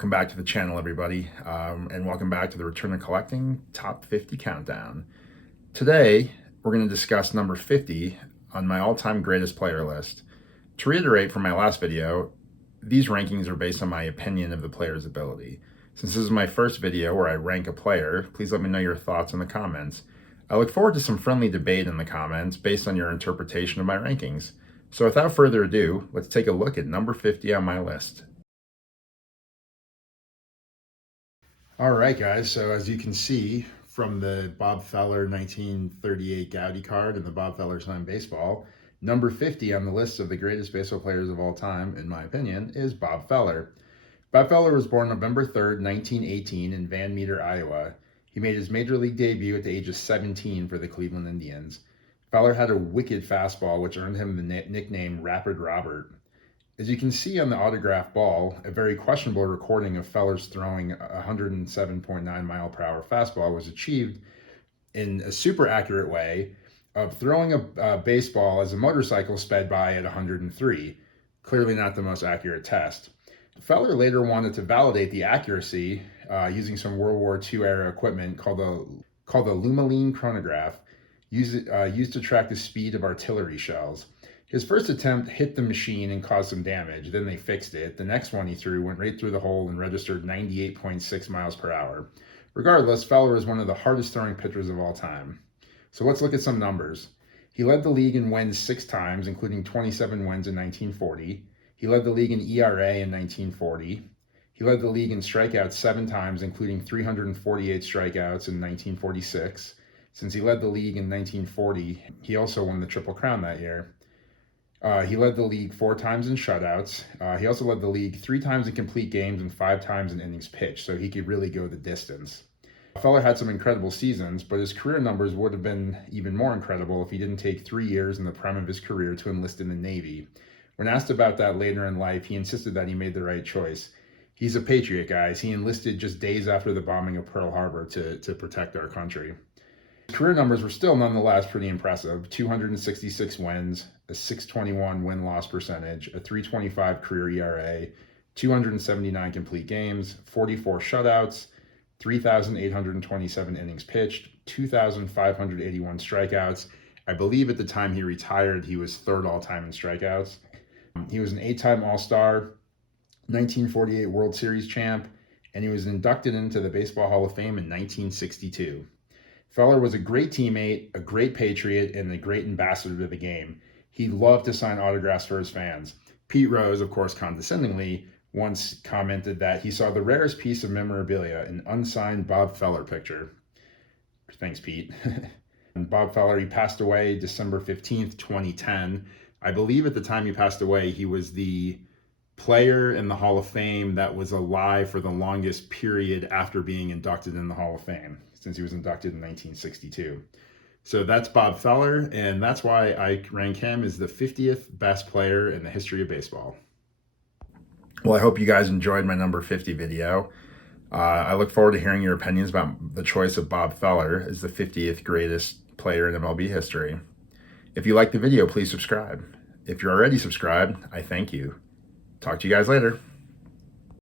Welcome back to the channel, everybody, and welcome back to the Return to Collecting Top 50 Countdown. Today, we're going to discuss number 50 on my all-time greatest player list. To reiterate from my last video, these rankings are based on my opinion of the player's ability. Since this is my first video where I rank a player, please let me know your thoughts in the comments. I look forward to some friendly debate in the comments based on your interpretation of my rankings. So without further ado, let's take a look at number 50 on my list. All right, guys, so as you can see from the Bob Feller 1938 Goudey card and the Bob Feller signed baseball, number 50 on the list of the greatest baseball players of all time, in my opinion, is Bob Feller. Bob Feller was born November 3rd, 1918 in Van Meter, Iowa. He made his major league debut at the age of 17 for the Cleveland Indians. Feller had a wicked fastball, which earned him the nickname Rapid Robert. As you can see on the autograph ball, a very questionable recording of Feller's throwing a 107.9 mile per hour fastball was achieved in a super accurate way of throwing a baseball as a motorcycle sped by at 103. Clearly not the most accurate test. Feller later wanted to validate the accuracy using some World War II era equipment called the Lumaline chronograph, used to track the speed of artillery shells. His first attempt hit the machine and caused some damage. Then they fixed it. The next one he threw went right through the hole and registered 98.6 miles per hour. Regardless, Feller is one of the hardest throwing pitchers of all time. So let's look at some numbers. He led the league in wins 6 times, including 27 wins in 1940. He led the league in ERA in 1940. He led the league in strikeouts 7 times, including 348 strikeouts in 1946. Since he led the league in 1940, he also won the Triple Crown that year. He led the league 4 times in shutouts. He also led the league 3 times in complete games and 5 times in innings pitched, so he could really go the distance. Feller had some incredible seasons, but his career numbers would have been even more incredible if he didn't take 3 years in the prime of his career to enlist in the Navy. When asked about that later in life, he insisted that he made the right choice. He's a patriot, guys. He enlisted just days after the bombing of Pearl Harbor to protect our country. His career numbers were still nonetheless pretty impressive. 266 wins, a 621 win-loss percentage, a 325 career ERA, 279 complete games, 44 shutouts, 3,827 innings pitched, 2,581 strikeouts. I believe at the time he retired, he was 3rd all-time in strikeouts. He was an 8-time All-Star, 1948 World Series champ, and he was inducted into the Baseball Hall of Fame in 1962. Feller was a great teammate, a great patriot, and a great ambassador to the game. He loved to sign autographs for his fans. Pete Rose, of course condescendingly, once commented that he saw the rarest piece of memorabilia, an unsigned Bob Feller picture. Thanks, Pete. And Bob Feller, he passed away December 15th, 2010. I believe at the time he passed away, he was the player in the Hall of Fame that was alive for the longest period after being inducted in the Hall of Fame, since he was inducted in 1962. So that's Bob Feller, and that's why I rank him as the 50th best player in the history of baseball. Well, I hope you guys enjoyed my number 50 video. I look forward to hearing your opinions about the choice of Bob Feller as the 50th greatest player in MLB history. If you liked the video, please subscribe. If you're already subscribed, I thank you. Talk to you guys later.